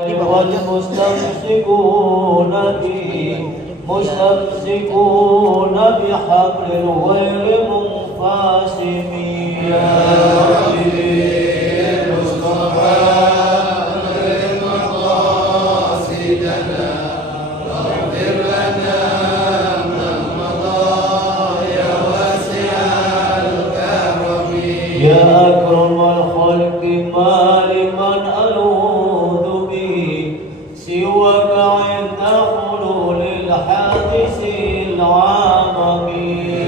والمستمسكون بحبل غير منقسم يا ربي المصطفى أكرم مقاصدنا واغفر لنا من مضى يا واسع الكرم يا أكرم الخلق ما لمن ألوذ به سواك عند حلول الحادث العامم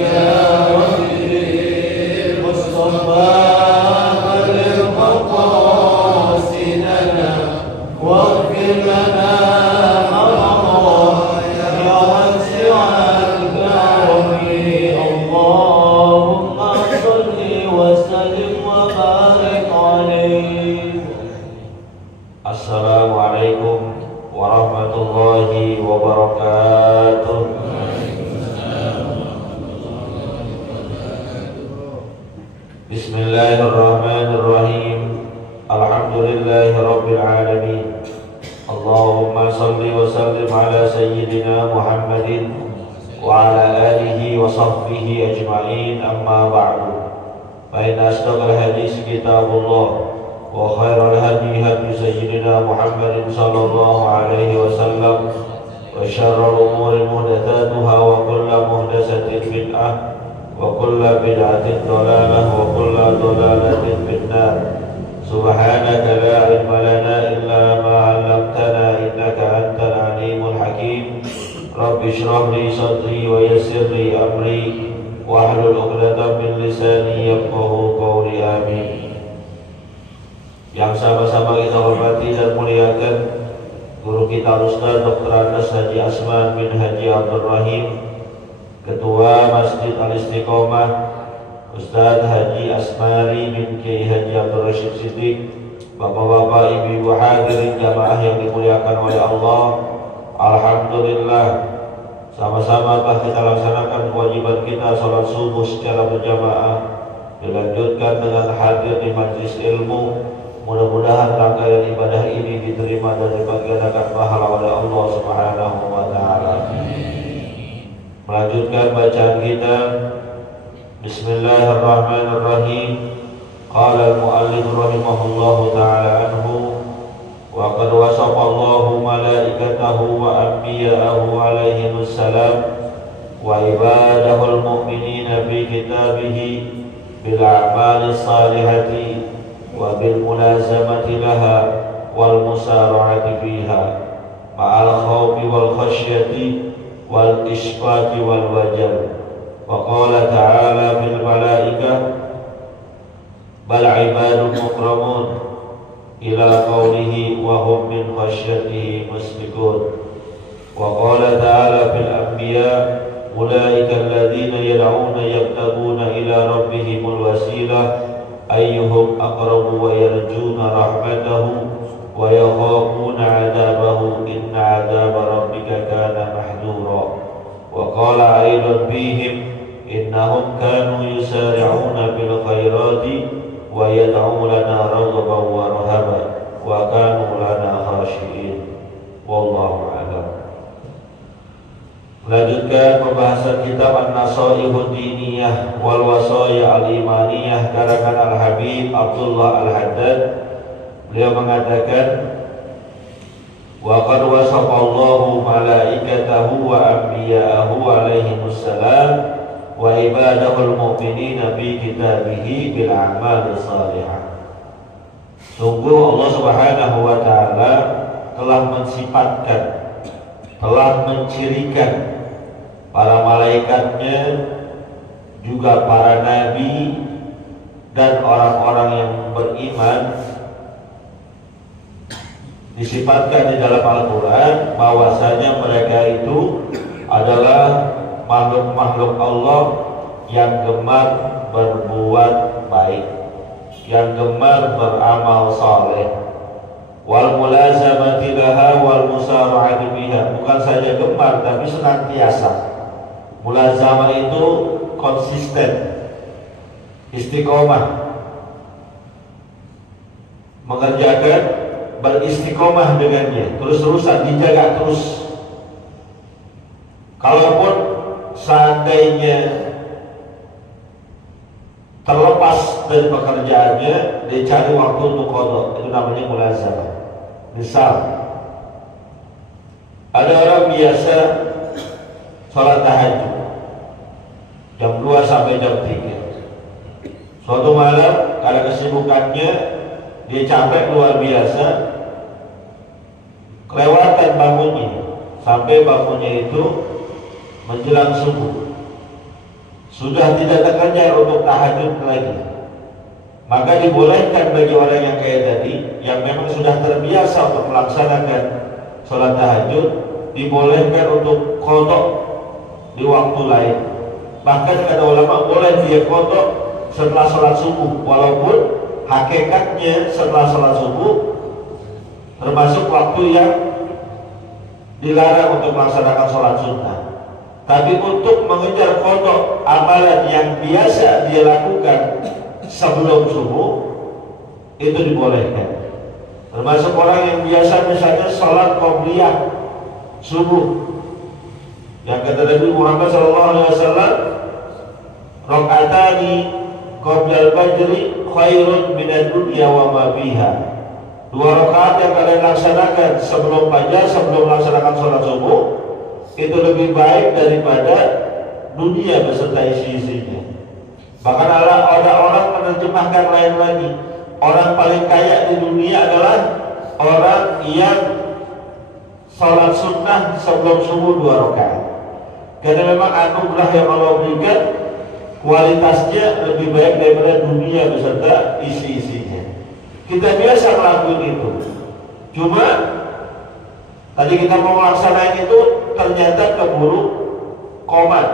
يا ربي المصطفى بلغ مقاصدنا واغفر لنا ما مضى يا واسع الكرم اللهم صل وسلم وبارك عليه. Assalamualaikum warahmatullahi wabarakatuh. Bismillahirrahmanirrahim. Alhamdulillahi rabbil alamin. Allahumma salli wa sallim ala sayyidina Muhammadin wa ala alihi wa sahbihi ajma'in, amma ba'du. Fa inna asdaqal hadis kitabullah wa khairal hadi hadi sayyidina Muhammadin sallallahu alaihi wasallam wa syarrul umuri muhdatsatuha wa kullu muhdatsatin bid'ah wa kullu bid'atin dhalalah wa kullu dhalalatin finnar. Subhanaka la ilma lana illa ma 'allamtana innaka antal alimul hakim. Rabbi shrah li sadri wa yassir li amri wahlul 'uqdatam min lisani yafqahu qawli. Amin. Yang sama-sama kita hormati dan muliakan guru kita Ustaz Dr. Anas Haji Asman bin Haji Abdul Rahim, Ketua Masjid Al-Istiqomah Ustaz Haji Asmari bin Kiai Haji Abdul Rashid Siddiq, bapak-bapak, ibu-ibu hadirin jamaah yang dimuliakan oleh Allah. Alhamdulillah, sama-sama telah kita laksanakan kewajiban kita salat subuh secara berjamaah, dilanjutkan dengan hadir di majlis ilmu. Mudah-mudahan rangkaian ibadah ini diterima dan dibagikan pahala oleh Allah Subhanahu wa taala. Melanjutkan bacaan kita. Bismillahirrahmanirrahim. Qala al-muallif rahimahullahu taala anhu wa qad wasafa Allahu malaikatahu wa anbiya'ahu alaihimus salam wa ibadahul mu'minina fi kitabihi bil a'malis salihati wa bil mulazamati laha wal musara'ati fiha ma'al khawfi wal khasyati wal isfati wal wajal. Wa qala ta'ala fil malaikah bal ibadun mukramun ila qawlihi wa hum min khasyatihi musfikun. Wa qala ta'ala fil anbiya ulaika alladhina yad'una yabtaguna ila rabbihimul wasilah ayyuhum aqrabu wa yarjuna rahmatahu wa yakhafuna 'adabahu inna 'adaba rabbika kana mahdura. Wa qala aidan fihim innahum kanu yusari'una bil khairati wa yad'unana raghaban wa rahaban wa kanu lana khashi'in. Wallahu a'lam. Melanjutkan pembahasan kitab An-Nasaihud Diniyah wal Wasaya Al-Imaniyah karangan Al-Habib Abdullah Al-Haddad. Beliau mengatakan, wa qad wasafa Allahu malaikatahu wa anbiya'ahu alaihimus salam wa ibadahul mu'minina fi kitabihi bil a'malis salihah. Sungguh Allah Subhanahu wa taala telah mensifatkan, telah mencirikan para malaikatnya, juga para nabi dan orang-orang yang beriman, disifatkan di dalam Al-Quran bahwasanya mereka itu adalah makhluk-makhluk Allah yang gemar berbuat baik, yang gemar beramal saleh. Wal mulazamati laha wal musara'ati biha, bukan saja gemar tapi senantiasa. Mulazamah itu konsisten, istiqomah, mengerjakan beristiqomah dengannya, terus-terusan dijaga terus. Kalaupun seandainya terlepas dari pekerjaannya, dia cari waktu untuk qadha, itu namanya mulazamah. Misal ada orang biasa sholat tahajud jam 2 sampai jam 3. Suatu malam karena kesibukannya dia capek luar biasa, kelewatan bangunnya, sampai bangunnya itu menjelang subuh. Sudah tidak terkejar untuk tahajud lagi. Maka dibolehkan bagi orang yang kayak tadi, yang memang sudah terbiasa untuk melaksanakan sholat tahajud, dibolehkan untuk qadha di waktu lain. Bahkan kata ulama boleh dia qadha setelah sholat subuh, walaupun hakikatnya setelah sholat subuh termasuk waktu yang dilarang untuk melaksanakan sholat sunnah. Tapi untuk mengejar qadha amalan yang biasa dia lakukan sebelum subuh, itu dibolehkan. Termasuk orang yang biasa misalnya sholat qobliyah subuh, yang kata Nabi Muhammad SAW, rakaatani qoblal fajri khairun minad dunya wa ma fiha. 2 rakaat yang kalian laksanakan sebelum fajar, sebelum melaksanakan sholat subuh, itu lebih baik daripada dunia beserta isi-isinya. Bahkan ada orang menerjemahkan lain lagi, orang paling kaya di dunia adalah orang yang sholat sunnah sebelum subuh 2 rakaat. Karena memang anugerah yang Allah berikan kualitasnya lebih baik daripada dunia beserta isi-isinya. Kita biasa melakukan itu, cuma tadi kita mau melaksanakan itu ternyata keburu qomat.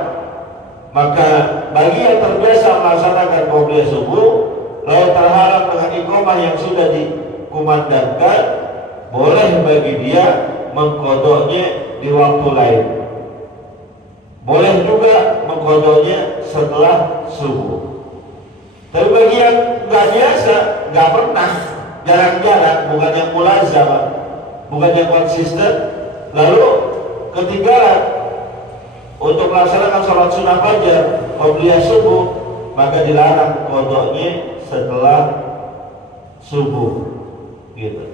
Maka bagi yang terbiasa melaksanakan qobliyah subuh lalu terhalang dengan iqamah yang sudah dikumandangkan, boleh bagi dia mengqadhanya di waktu lain. Boleh juga mengqadhanya setelah subuh. Tapi bagi yang nggak biasa, nggak pernah, jarang-jarang, bukan yang mulazamah, bukan yang konsisten, lalu ketinggalan untuk melaksanakan sholat sunnah fajar, qobliyah subuh, maka dilarang qadhanya setelah subuh, gitu.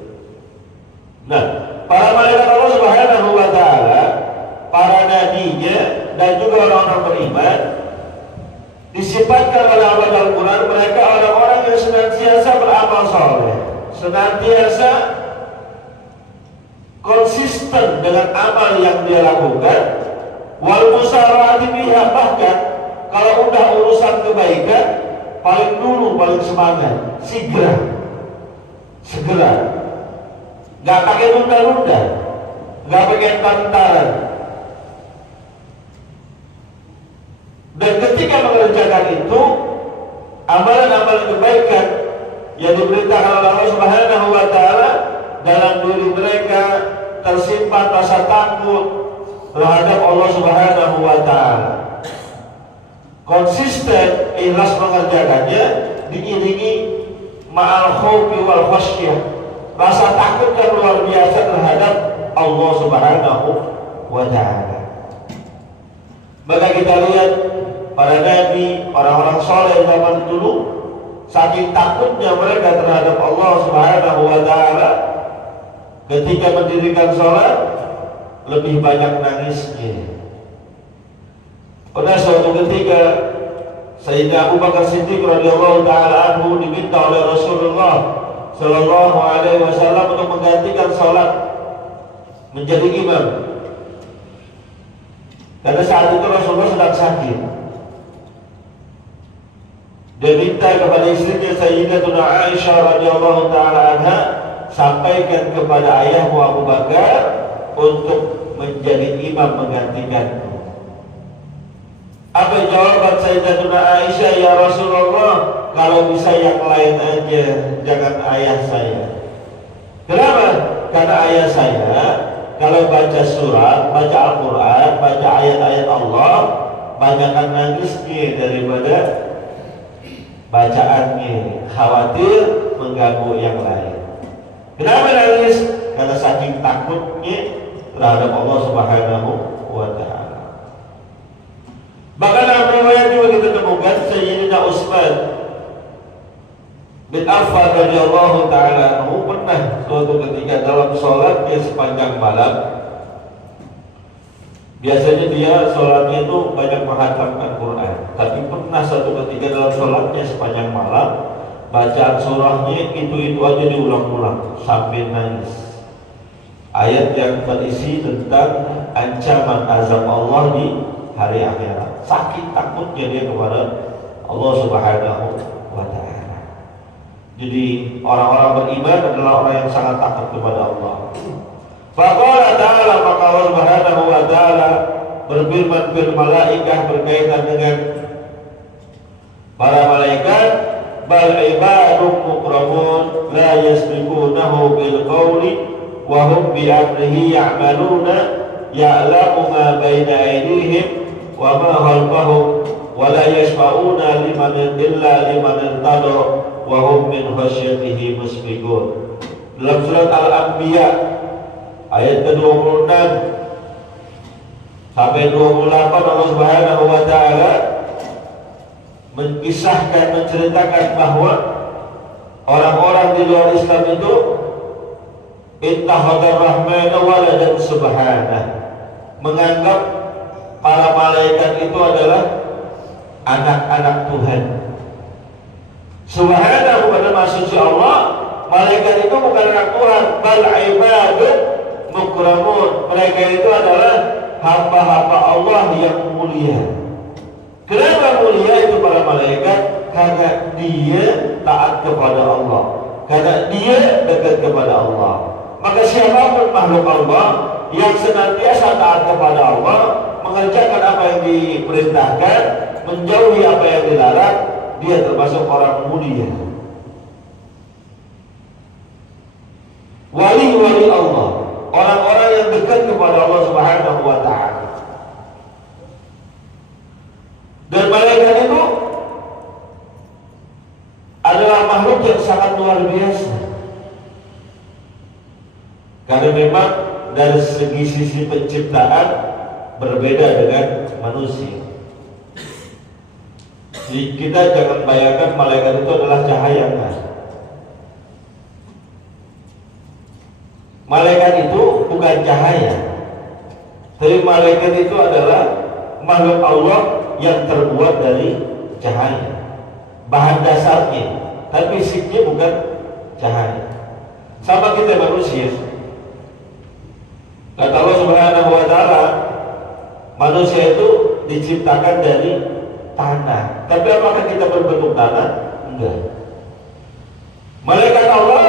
Nah, para malaikat Allah Subhanahu wa Ta'ala, para nabinya dan juga orang-orang beriman, disifatkan oleh Allah dalam Quran, mereka orang-orang yang senantiasa beramal soleh, senantiasa konsisten dengan amal yang dia lakukan, wal musara'ati biha, bahkan kalau udah urusan kebaikan paling dulu, paling semangat, segera, nggak pakai nunda-nunda, nggak pakai bantaran. Dan ketika mengerjakan itu, amalan-amalan kebaikan yang diperintahkan oleh Allah Subhanahu wa Ta'ala, dalam diri mereka tersimpan rasa takut terhadap Allah Subhanahu wa Ta'ala. Konsisten ikhlas mengerjakannya diiringi ma'al khawfi wal khasyah, rasa takut yang luar biasa terhadap Allah Subhanahu wa Ta'ala. Maka kita lihat para nabi, orang-orang soleh zaman dulu, saking takutnya mereka terhadap Allah Subhanahu wa Ta'ala, ketika mendirikan sholat lebih banyak nangisnya. Pada suatu ketika Sayyidina Abu Bakar Siddiq radhiyallahu ta'ala anhu diminta oleh Rasulullah sallallahu alaihi wasallam untuk menggantikan sholat menjadi imam, karena saat itu Rasulullah sedang sakit. Dia minta kepada istrinya Sayyidatuna Aisyah radhiyallahu ta'ala anha, sampaikan kepada ayahmu Abu Bakar untuk menjadi imam menggantikanku. Apa jawaban Sayyidatuna Aisyah? Ya Rasulullah, kalau bisa yang lain aja, jangan ayah saya. Kenapa? Karena ayah saya kalau baca surat, baca Al-Quran, baca ayat-ayat Allah, banyakkan nangisnya daripada bacaannya, khawatir mengganggu yang lain. Kenapa nangis? Karena saking takutnya terhadap Allah Subhanahu wa Ta'ala. Bahkan dalam riwayat juga kita temukan Sayyidina Utsman bin Affan radhiyallahu ta'ala anhu pernah suatu ketika dalam sholatnya sepanjang malam, biasanya dia sholatnya itu banyak menghatamkan Quran, tapi pernah suatu ketika dalam sholatnya sepanjang malam bacaan surahnya itu aja diulang-ulang sampai nangis. Ayat yang berisi tentang ancaman azab Allah di hari akhirat. Saking takutnya dia kepada Allah Subhanahu wa Ta'ala. Jadi orang-orang beriman adalah orang yang sangat takut kepada Allah. Faqala ta'ala, maka Allah Subhanahu wa Ta'ala berfirman fil malaikah berkaitan dengan para malaikat, bal ibadun mukramun la yasbiqunahu bil qawli wa hum bi amrihi ya'maluna ya'lamu ma baina aydihim wa ma khalfahum wa la yashfa'una liman illa liman irtada wa hum min khasyatihi musbiqun. Dalam surat Al-Anbiya ayat ke-26 sampai 28 Allah Subhanahu wa Ta'ala mengisahkan, menceritakan bahwa orang-orang di luar Islam itu ittakhadar rahmana waladan subhanah, menganggap para malaikat itu adalah anak-anak Tuhan. Subhanahu pada maksudnya Allah, malaikat itu bukan anak Tuhan, bal ibadun mukramun, mereka itu adalah hamba-hamba Allah yang mulia. Kenapa mulia itu para malaikat? Karena dia taat kepada Allah, karena dia dekat kepada Allah. Maka siapapun makhluk Allah yang senantiasa taat kepada Allah, mengerjakan apa yang diperintahkan, menjauhi apa yang dilarang, dia termasuk orang mulia. Wali-wali Allah, orang-orang yang dekat kepada Allah Subhanahu wa Ta'ala. Dan malaikat itu adalah makhluk yang sangat luar biasa, karena memang dari sisi penciptaan berbeda dengan manusia. Jadi kita jangan bayangkan malaikat itu adalah cahaya, kan? Malaikat itu bukan cahaya, tapi malaikat itu adalah makhluk Allah yang terbuat dari cahaya, bahan dasarnya, tapi fisiknya bukan cahaya. Sama kita manusia. Kata Allah Subhanahu wa Ta'ala, manusia itu diciptakan dari tanah. Tapi apakah kita berbentuk tanah? Enggak. Malaikat Allah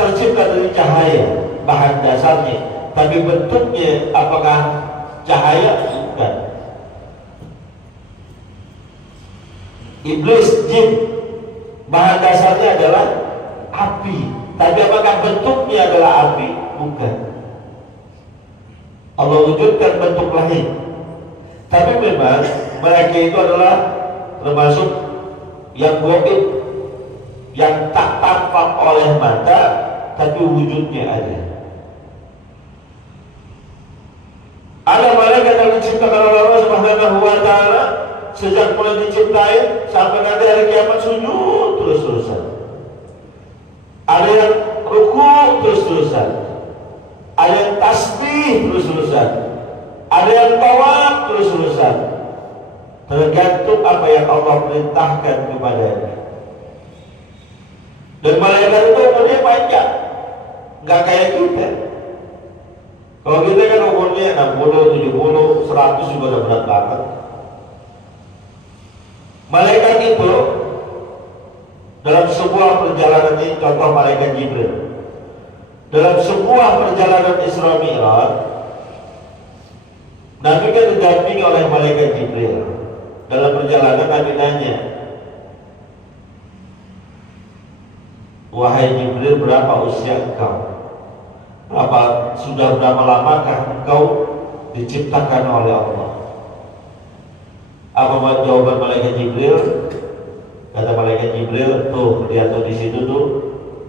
tercipta dari cahaya, bahan dasarnya, tapi bentuknya apakah cahaya? Bukan. Iblis, jin, bahan dasarnya adalah api, tapi apakah bentuknya adalah api? Bukan. Allah wujudkan bentuk langit, tapi memang mereka itu adalah termasuk yang gaib, yang tak tampak oleh mata, tapi wujudnya ada. Ada malaikat yang diciptakan oleh Allah Subhanahu wa Ta'ala sejak mulai diciptain sampai nanti hari kiamat sujud terus-terusan. Ada yang ruku terus-terusan, ada yang tasbih terus-terusan, ada yang tawaf terus-terusan, tergantung apa yang Allah perintahkan kepadanya. Dan malaikat itu umurnya panjang, nggak kayak kita. Kalau kita kan umurnya 60, 70, 100 juga udah berat banget. Malaikat itu dalam sebuah perjalanan ini, contoh malaikat Jibril, dalam sebuah perjalanan Isra Mi'raj, Nabi kan didampingi oleh malaikat Jibril. Dalam perjalanan Nabi nanya, wahai Jibril, berapa usia engkau? Sudah berapa lamakah engkau diciptakan oleh Allah? Apa jawaban malaikat Jibril? Kata malaikat Jibril, tuh lihat tuh di situ tuh,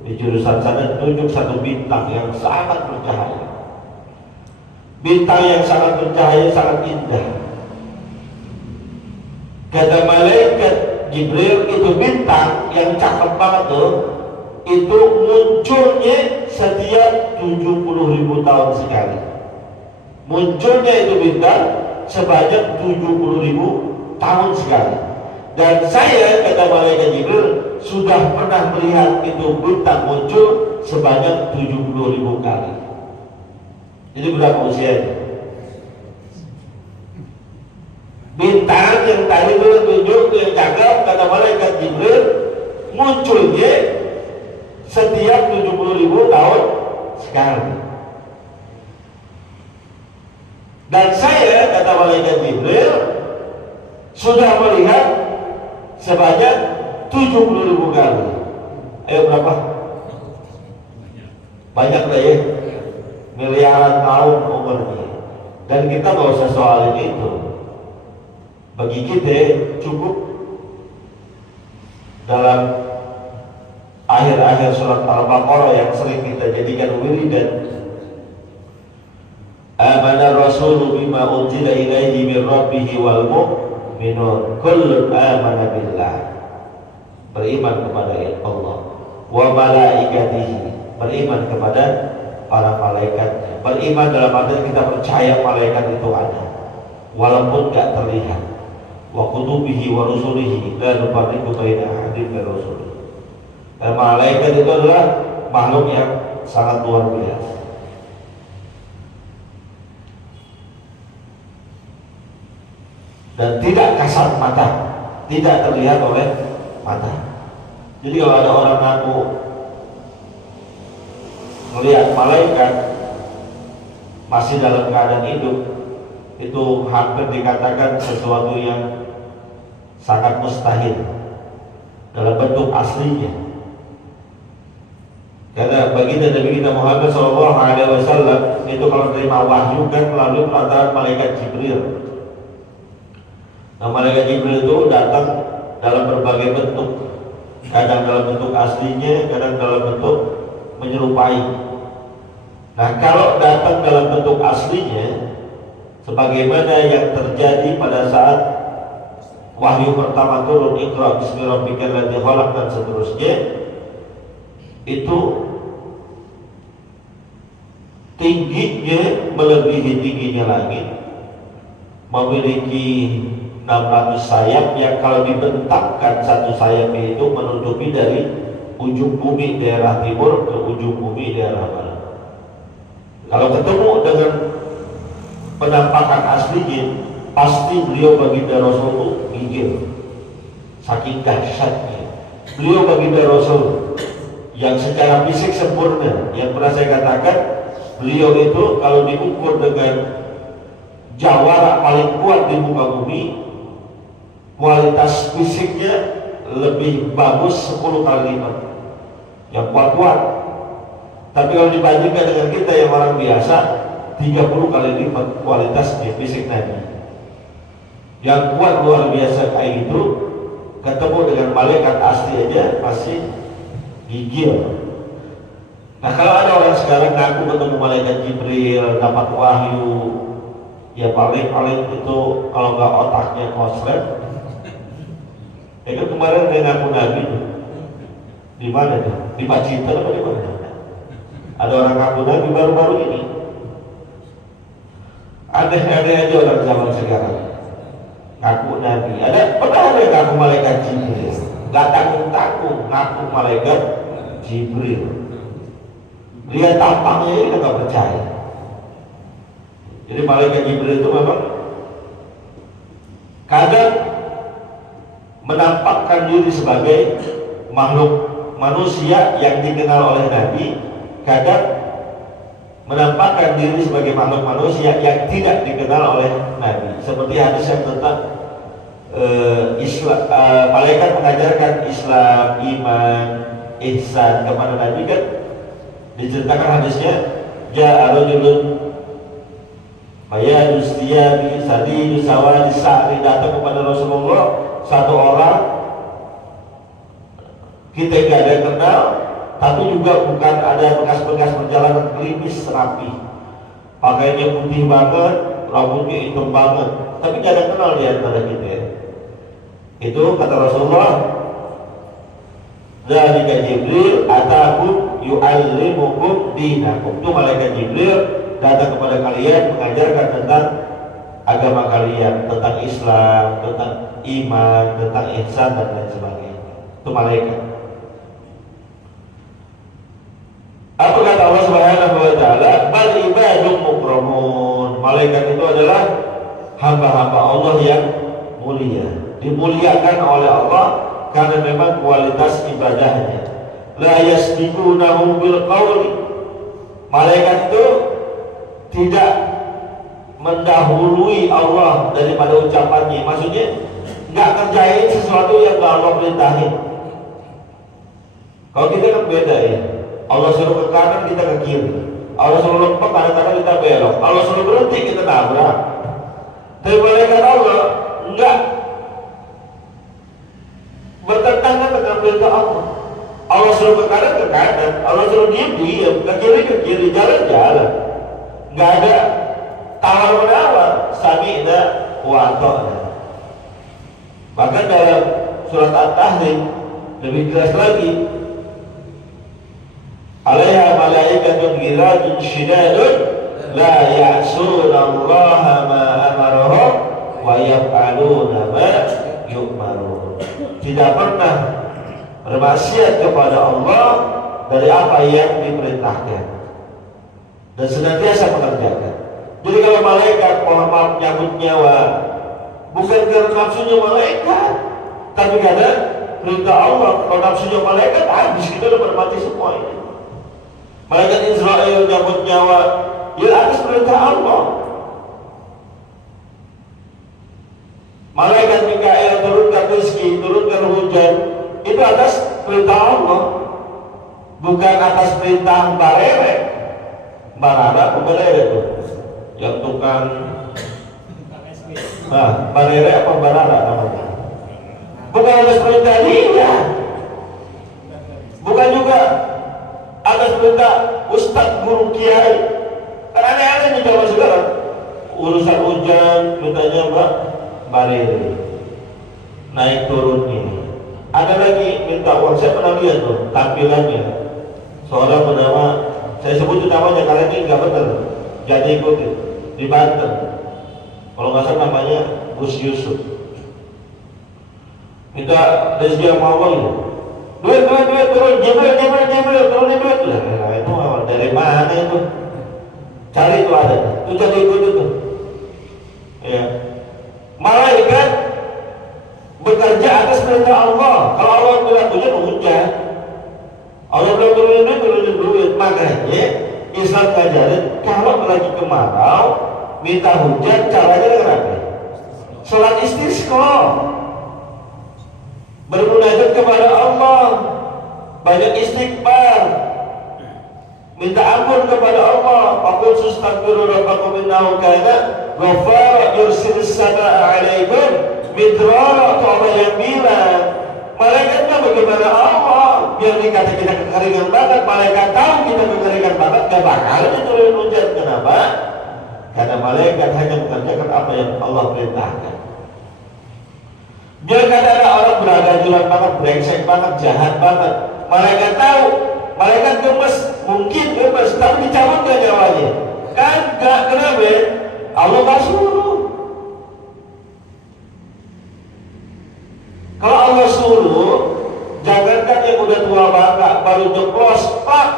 Di jurusan sana tunjuk satu bintang yang sangat bercahaya. Bintang yang sangat bercahaya, sangat indah. Kata malaikat Jibril, itu bintang yang cakep banget tuh, itu munculnya setiap 70.000 tahun sekali. Munculnya itu bintang sebanyak 70.000 tahun sekali. Dan saya, kata malaikat Jibril, sudah pernah melihat itu bintang muncul sebanyak 70.000 kali. Jadi berapa usianya? Bintang yang tadi itu tunjuk, yang cakep, kata malaikat Jibril, munculnya setiap 70.000 tahun sekali. Dan saya, kata malaikat Jibril, sudah melihat sebanyak 70.000 kali. Ayo berapa? Banyak lah ya, miliaran tahun umurnya. Dan kita gak usah soalin itu. Bagi kita cukup dalam akhir-akhir surat Al-Baqarah yang sering kita jadikan wiridan. Amana rasulu bima unzila ilaihi min rabbihi wal mu'minun kullun amana billah. Beriman kepada Allah wa malaikatihi, beriman kepada para malaikat. Beriman dalam arti kita percaya malaikat itu ada walaupun gak terlihat. Wa kutubihi wa rusulihi la nufarriqu baina ahadin min rusulihi. Dan malaikat itu adalah makhluk yang sangat luar biasa. Dan tidak kasat mata, tidak terlihat oleh mata. Jadi kalau ada orang ngaku melihat malaikat masih dalam keadaan hidup, itu hampir dikatakan sesuatu yang sangat mustahil dalam bentuk aslinya. Karena baginda Nabi kita Muhammad SAW itu kalau terima wahyu kan melalui perantaraan malaikat Jibril. Nah, malaikat Jibril itu datang dalam berbagai bentuk, kadang dalam bentuk aslinya, kadang dalam bentuk menyerupai. Nah, kalau datang dalam bentuk aslinya, sebagaimana yang terjadi pada saat wahyu pertama turun, Iqra bismi rabbikal ladzi khalaq dan seterusnya, itu tingginya melebihi tingginya langit, memiliki 600 sayap yang kalau dibentangkan satu sayapnya itu menutupi dari ujung bumi daerah timur ke ujung bumi daerah barat. Kalau ketemu dengan penampakan aslinya, pasti beliau baginda Rasul itu gigil, saking dahsyatnya. Beliau baginda Rasul yang secara fisik sempurna, yang pernah saya katakan, beliau itu kalau diukur dengan jawara paling kuat di muka bumi, kualitas fisiknya lebih bagus 10 kali lipat, yang kuat-kuat. Tapi kalau dibandingkan dengan kita yang orang biasa, 30 kali lipat kualitasnya fisik Nabi. Yang kuat luar biasa kayak gitu, ketemu dengan malaikat asli aja masih gigil. Nah, kalau ada orang sekarang ngaku ketemu malaikat Jibril, dapat wahyu, ya paling itu kalau nggak otaknya koslet. Itu kemarin dia ngaku Nabi di mana tuh? Di Pacitan atau di mana? Ada orang ngaku Nabi baru-baru ini. Aneh-aneh aja orang zaman sekarang ngaku Nabi. Pernah ada yang ngaku malaikat Jibril? Gak tanggung-tanggung ngaku malaikat Jibril. Lihat tampangnya ini gak percaya. Jadi malaikat Jibril itu memang kadang menampakkan diri sebagai makhluk manusia yang dikenal oleh Nabi, kadang menampakkan diri sebagai makhluk manusia yang tidak dikenal oleh Nabi. Seperti hadis yang tentang Islam, malaikat mengajarkan Islam, iman, ihsan kepada Nabi kan diceritakan hadisnya, ja'a rajulun bayadus thiyabi sadidus sawadi sa'ri, datang kepada Rasulullah satu orang kita gak ada yang kenal, tapi juga bukan ada bekas-bekas perjalanan klimis rapi. Pakainya putih banget, rambutnya hitam banget, tapi jangan kenal di antara kita ya. Itu kata Rasulullah, dzalika Jibril atakum yu'allimukum dinakum. Itu malaikat Jibril datang kepada kalian mengajarkan tentang agama kalian, tentang Islam, tentang iman, tentang ihsan dan lain sebagainya. Itu malaikat. Apa kata Allah Subhanahu wa taala? Bal ibadun mukramun. Malaikat itu adalah hamba-hamba Allah yang mulia, dimuliakan oleh Allah karena memang kualitas ibadahnya. La yasbiqunahu bil qawli. Malaikat itu tidak mendahului Allah daripada ucapannya. Maksudnya nggak kerjain sesuatu yang nggak Allah perintahin. Kalau kita kan beda ya. Allah suruh ke kanan, kita ke kiri. Allah suruh lempeng, kadang-kadang kita belok. Allah suruh berhenti, kita nabrak. Tapi malaikat Allah enggak bertentangan dengan perintah Allah. Allah suruh ke kanan, ke kanan. Allah suruh diam, ke kiri, jalan-jalan. Enggak ada tawar-menawar. Sami'na wa ata'na. Bahkan dalam surat At-Tahrim lebih jelas lagi, alaiha malaikatun ghilazun syidadun la ya'suna Allah ma amarahum wa yaf'aluna ma yu'marun. Tidak pernah bermaksiat kepada Allah dari apa yang diperintahkan dan senantiasa mengerjakan. Jadi kalau malaikat mohon maaf nyabut nyawa bukan karena nafsunya malaikat, tapi karena perintah Allah. Kalau nafsunya malaikat habis, kita udah mati semua ini. Malaikat Israel nyabut nyawa ya atas perintah Allah. Malaikat Mikael turunkan rezeki, turunkan hujan, itu atas perintah Allah, bukan atas perintah Barere. Barara bukan Barere tuh, yang tukang Barere apa Barara namanya. Bukan atas perintah dia, bukan juga atas perintah ustadz guru kiai. Karena aneh-aneh di zaman sekarang urusan hujan mintanya Mbak Barere naik turunnya. Ada lagi minta uang. Saya pernah lihat tuh tampilannya seorang bernama, saya sebut namanya karena ini nggak benar, jadi ikutin di Banten. Kalau nggak salah namanya Gus Yusuf. Minta rezeki yang mau ya. Duit turun, Jibril turun duit lah. Itu dari mana itu? Cari itu ada, itu jadi ikut itu. Ya. Malaikat bekerja atas perintah Allah. Kalau Allah bilang hujan, Allah bilang turunin duit. Makanya Islam ngajarin kalau lagi kemarau minta hujan, caranya dengan apa? Salat istisqa, bermunajat kepada Allah, banyak istighfar, minta ampun kepada Allah. Faqul sustaghfiru rabbakum innahu kana ghaffara yursilis samaa'a 'alaikum midrara wa yamila. Malaikatnya bagaimana Allah? Biar dikata kita kekeringan banget, malaikat tahu kita kekeringan banget, gak bakal diturunin hujan. Kenapa? Karena malaikat hanya mengerjakan apa yang Allah perintahkan. Biar kata ada orang beragajulan banget, brengsek banget, jahat banget, malaikat tahu, malaikat gemes, mungkin gemes, tapi dicabut gak nyawanya? Kan gak, kenapa? Allah gak suruh. Kalau Allah suruh, jangankan yang udah tua bangga, baru jeplos, pak,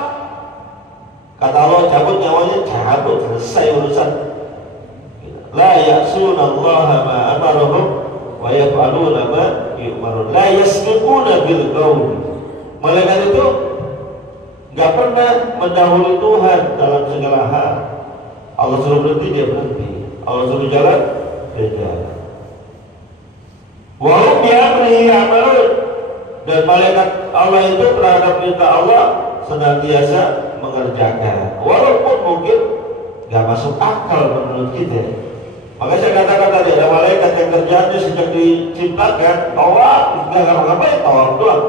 kata Allah cabut nyawanya, cabut, selesai urusan. La ya'sunallaha ma amarahum wa yaf'aluna ma yu'marun. La yasbiquna bil qawl. Malaikat itu enggak pernah mendahului Tuhan dalam segala hal. Allah suruh berhenti, dia berhenti. Allah suruh jalan, dia jalan. Wa hum bi amrihi ya'malun. Dan malaikat Allah itu terhadap perintah Allah senantiasa mengerjakan. Walaupun mungkin enggak masuk akal menurut kita. Maka saya katakan tadi ada malaikat yang kerjanya sejak diciptakan tawaf, nggak ngapa-ngapain, tawaf doang.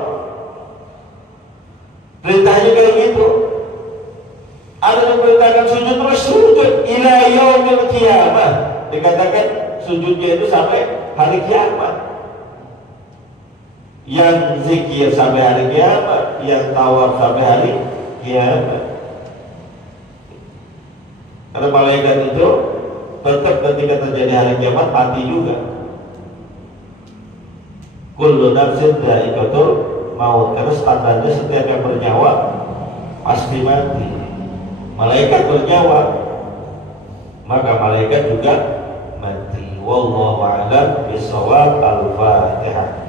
Perintahnya kayak gitu. Ada yang perintahkan sujud terus sujud ila yaumil qiyamah. Dikatakan sujudnya itu sampai hari kiamat. Yang zikir sampai hari kiamat, yang tawaf sampai hari kiamat. Karena malaikat itu tetap ketika terjadi hari kiamat mati juga. Kullu nafsin dha'iqatul maut. Karena standarnya setiap yang bernyawa pasti mati. Malaikat bernyawa, maka malaikat juga mati. Wallahu a'lam bishawab. Al-Fatihah.